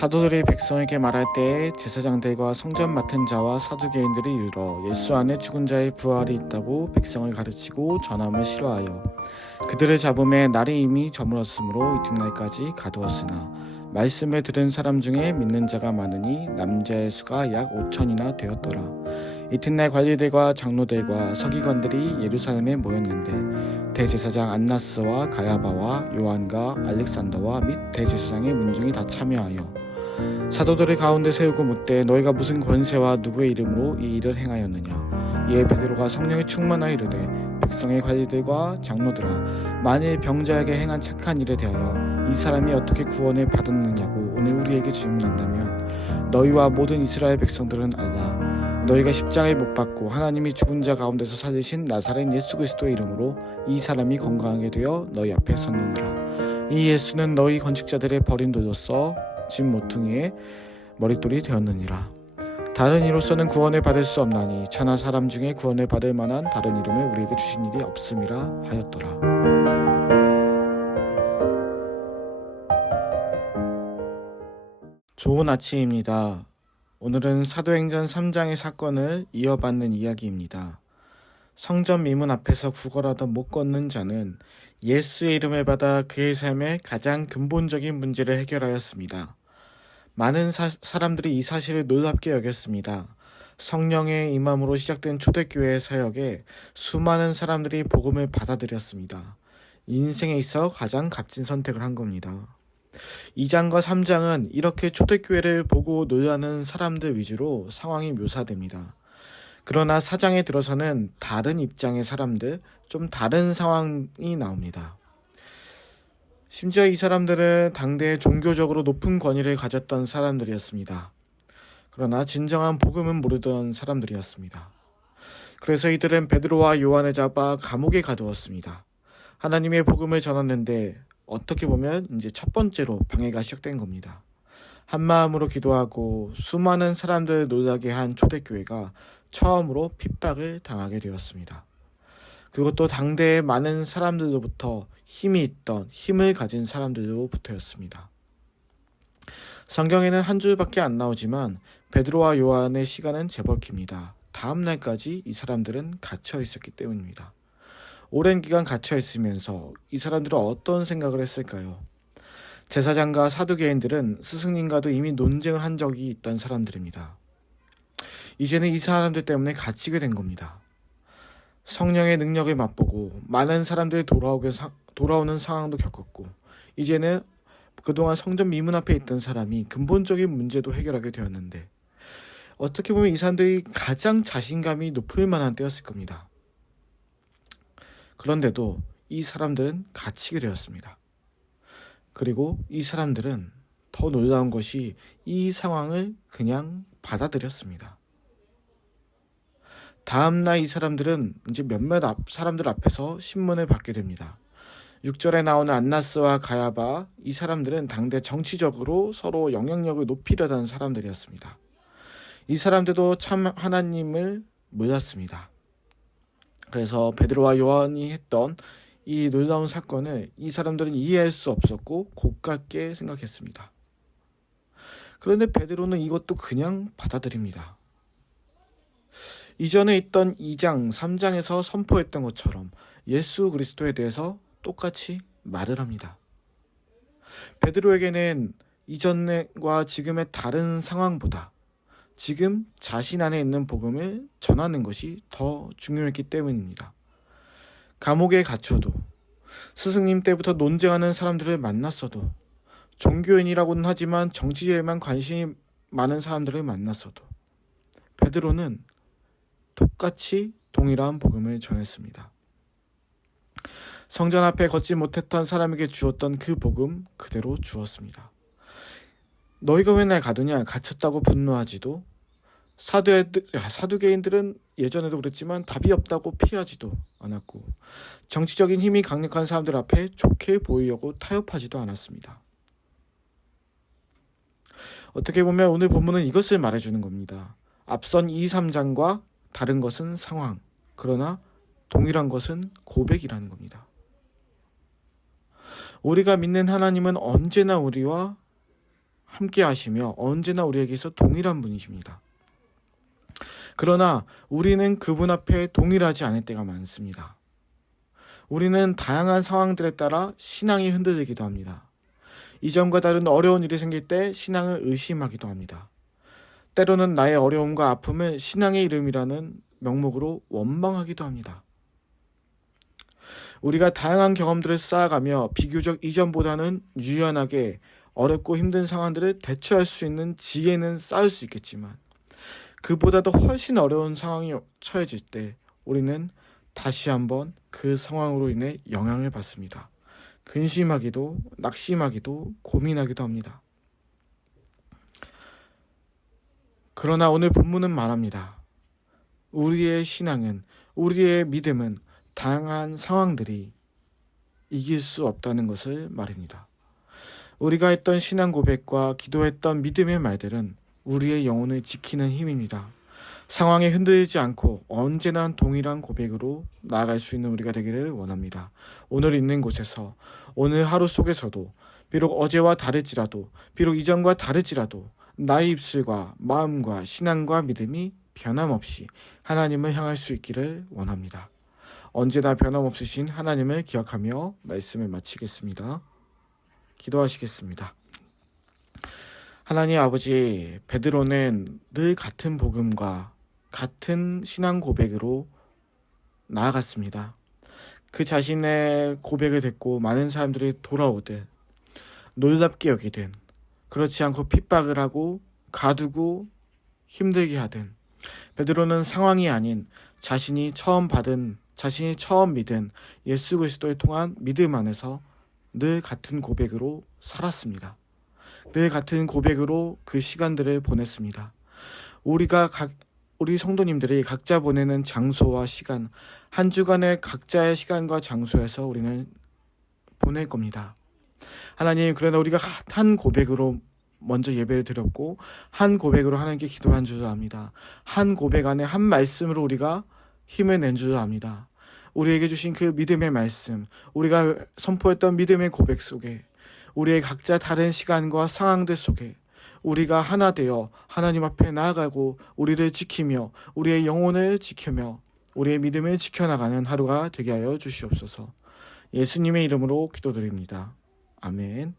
사도들이 백성에게 말할 때에 제사장들과 성전 맡은 자와 사두개인들이 이르러 예수 안에 죽은 자의 부활이 있다고 백성을 가르치고 전함을 싫어하여 그들을 잡음에 날이 이미 저물었으므로 이튿날까지 가두었으나 말씀을 들은 사람 중에 믿는 자가 많으니 남자의 수가 약 5천이나 되었더라. 이튿날 관리들과 장로들과 서기관들이 예루살렘에 모였는데 대제사장 안나스와 가야바와 요한과 알렉산더와 및 대제사장의 문중이 다 참여하여 사도들을 가운데 세우고 묻되 너희가 무슨 권세와 누구의 이름으로 이 일을 행하였느냐. 이에 베드로가 성령에 충만하여 이르되 백성의 관리들과 장로들아, 만일 병자에게 행한 착한 일에 대하여 이 사람이 어떻게 구원을 받았느냐고 오늘 우리에게 질문한다면 너희와 모든 이스라엘 백성들은 알라. 너희가 십자가에 못 박고 하나님이 죽은 자 가운데서 살리신 나사렛 예수 그리스도의 이름으로 이 사람이 건강하게 되어 너희 앞에 섰느니라. 이 예수는 너희 건축자들의 버린 돌로서 집 모퉁이의 머릿돌이 되었느니라. 다른 이로서는 구원을 받을 수 없나니 천하 사람 중에 구원을 받을 만한 다른 이름을 우리에게 주신 일이 없음이라 하였더라. 좋은 아침입니다. 오늘은 사도행전 3장의 사건을 이어받는 이야기입니다. 성전 미문 앞에서 구걸하던 못 걷는 자는 예수의 이름을 받아 그의 삶의 가장 근본적인 문제를 해결하였습니다. 많은 사람들이 이 사실을 놀랍게 여겼습니다. 성령의 임함으로 시작된 초대교회의 사역에 수많은 사람들이 복음을 받아들였습니다. 인생에 있어 가장 값진 선택을 한 겁니다. 2장과 3장은 이렇게 초대교회를 보고 놀라는 사람들 위주로 상황이 묘사됩니다. 그러나 4장에 들어서는 다른 입장의 사람들, 좀 다른 상황이 나옵니다. 심지어 이 사람들은 당대에 종교적으로 높은 권위를 가졌던 사람들이었습니다. 그러나 진정한 복음은 모르던 사람들이었습니다. 그래서 이들은 베드로와 요한을 잡아 감옥에 가두었습니다. 하나님의 복음을 전했는데 어떻게 보면 이제 첫 번째로 방해가 시작된 겁니다. 한 마음으로 기도하고 수많은 사람들을 놀라게 한 초대교회가 처음으로 핍박을 당하게 되었습니다. 그것도 당대의 많은 사람들로부터 힘을 가진 사람들로부터였습니다. 성경에는 한 줄밖에 안 나오지만 베드로와 요한의 시간은 제법 깁니다. 다음 날까지 이 사람들은 갇혀 있었기 때문입니다. 오랜 기간 갇혀 있으면서 이 사람들은 어떤 생각을 했을까요? 제사장과 사두개인들은 스승님과도 이미 논쟁을 한 적이 있던 사람들입니다. 이제는 이 사람들 때문에 갇히게 된 겁니다. 성령의 능력을 맛보고 많은 사람들이 돌아오는 상황도 겪었고 이제는 그동안 성전 미문 앞에 있던 사람이 근본적인 문제도 해결하게 되었는데 어떻게 보면 이 사람들이 가장 자신감이 높을 만한 때였을 겁니다. 그런데도 이 사람들은 갇히게 되었습니다. 그리고 이 사람들은 더 놀라운 것이 이 상황을 그냥 받아들였습니다. 다음날 이 사람들은 이제 몇몇 사람들 앞에서 신문을 받게 됩니다. 6절에 나오는 안나스와 가야바, 이 사람들은 당대 정치적으로 서로 영향력을 높이려던 사람들이었습니다. 이 사람들도 참 하나님을 몰랐습니다. 그래서 베드로와 요한이 했던 이 놀라운 사건을 이 사람들은 이해할 수 없었고 고깝게 생각했습니다. 그런데 베드로는 이것도 그냥 받아들입니다. 이전에 있던 2장, 3장에서 선포했던 것처럼 예수 그리스도에 대해서 똑같이 말을 합니다. 베드로에게는 이전과 지금의 다른 상황보다 지금 자신 안에 있는 복음을 전하는 것이 더 중요했기 때문입니다. 감옥에 갇혀도, 스승님 때부터 논쟁하는 사람들을 만났어도, 종교인이라고는 하지만 정치에만 관심이 많은 사람들을 만났어도 베드로는 똑같이 동일한 복음을 전했습니다. 성전 앞에 걷지 못했던 사람에게 주었던 그 복음 그대로 주었습니다. 너희가 왜 날 가두냐? 갇혔다고 분노하지도, 사두개인들은 예전에도 그랬지만 답이 없다고 피하지도 않았고, 정치적인 힘이 강력한 사람들 앞에 좋게 보이려고 타협하지도 않았습니다. 어떻게 보면 오늘 본문은 이것을 말해주는 겁니다. 앞선 2, 3장과 다른 것은 상황, 그러나 동일한 것은 고백이라는 겁니다. 우리가 믿는 하나님은 언제나 우리와 함께 하시며 언제나 우리에게서 동일한 분이십니다. 그러나 우리는 그분 앞에 동일하지 않을 때가 많습니다. 우리는 다양한 상황들에 따라 신앙이 흔들리기도 합니다. 이전과 다른 어려운 일이 생길 때 신앙을 의심하기도 합니다. 때로는 나의 어려움과 아픔을 신앙의 이름이라는 명목으로 원망하기도 합니다. 우리가 다양한 경험들을 쌓아가며 비교적 이전보다는 유연하게 어렵고 힘든 상황들을 대처할 수 있는 지혜는 쌓을 수 있겠지만, 그보다도 훨씬 어려운 상황이 처해질 때 우리는 다시 한번 그 상황으로 인해 영향을 받습니다. 근심하기도, 낙심하기도, 고민하기도 합니다. 그러나 오늘 본문은 말합니다. 우리의 신앙은, 우리의 믿음은 다양한 상황들이 이길 수 없다는 것을 말입니다. 우리가 했던 신앙 고백과 기도했던 믿음의 말들은 우리의 영혼을 지키는 힘입니다. 상황에 흔들리지 않고 언제나 동일한 고백으로 나아갈 수 있는 우리가 되기를 원합니다. 오늘 있는 곳에서, 오늘 하루 속에서도, 비록 어제와 다를지라도, 비록 이전과 다를지라도 나의 입술과 마음과 신앙과 믿음이 변함없이 하나님을 향할 수 있기를 원합니다. 언제나 변함없으신 하나님을 기억하며 말씀을 마치겠습니다. 기도하시겠습니다. 하나님 아버지, 베드로는 늘 같은 복음과 같은 신앙 고백으로 나아갔습니다. 그 자신의 고백을 듣고 많은 사람들이 돌아오든, 놀랍게 여기든, 그렇지 않고 핍박을 하고 가두고 힘들게 하든, 베드로는 상황이 아닌 자신이 처음 믿은 예수 그리스도를 통한 믿음 안에서 늘 같은 고백으로 살았습니다. 늘 같은 고백으로 그 시간들을 보냈습니다. 우리 성도님들이 각자 보내는 장소와 시간, 한 주간의 각자의 시간과 장소에서 우리는 보낼 겁니다. 하나님, 그러나 우리가 한 고백으로 먼저 예배를 드렸고, 한 고백으로 하나님께 기도한 줄 압니다. 한 고백 안에 한 말씀으로 우리가 힘을 낸 줄 압니다. 우리에게 주신 그 믿음의 말씀, 우리가 선포했던 믿음의 고백 속에, 우리의 각자 다른 시간과 상황들 속에 우리가 하나 되어 하나님 앞에 나아가고 우리를 지키며 우리의 영혼을 지키며 우리의 믿음을 지켜나가는 하루가 되게 하여 주시옵소서. 예수님의 이름으로 기도드립니다. 아멘.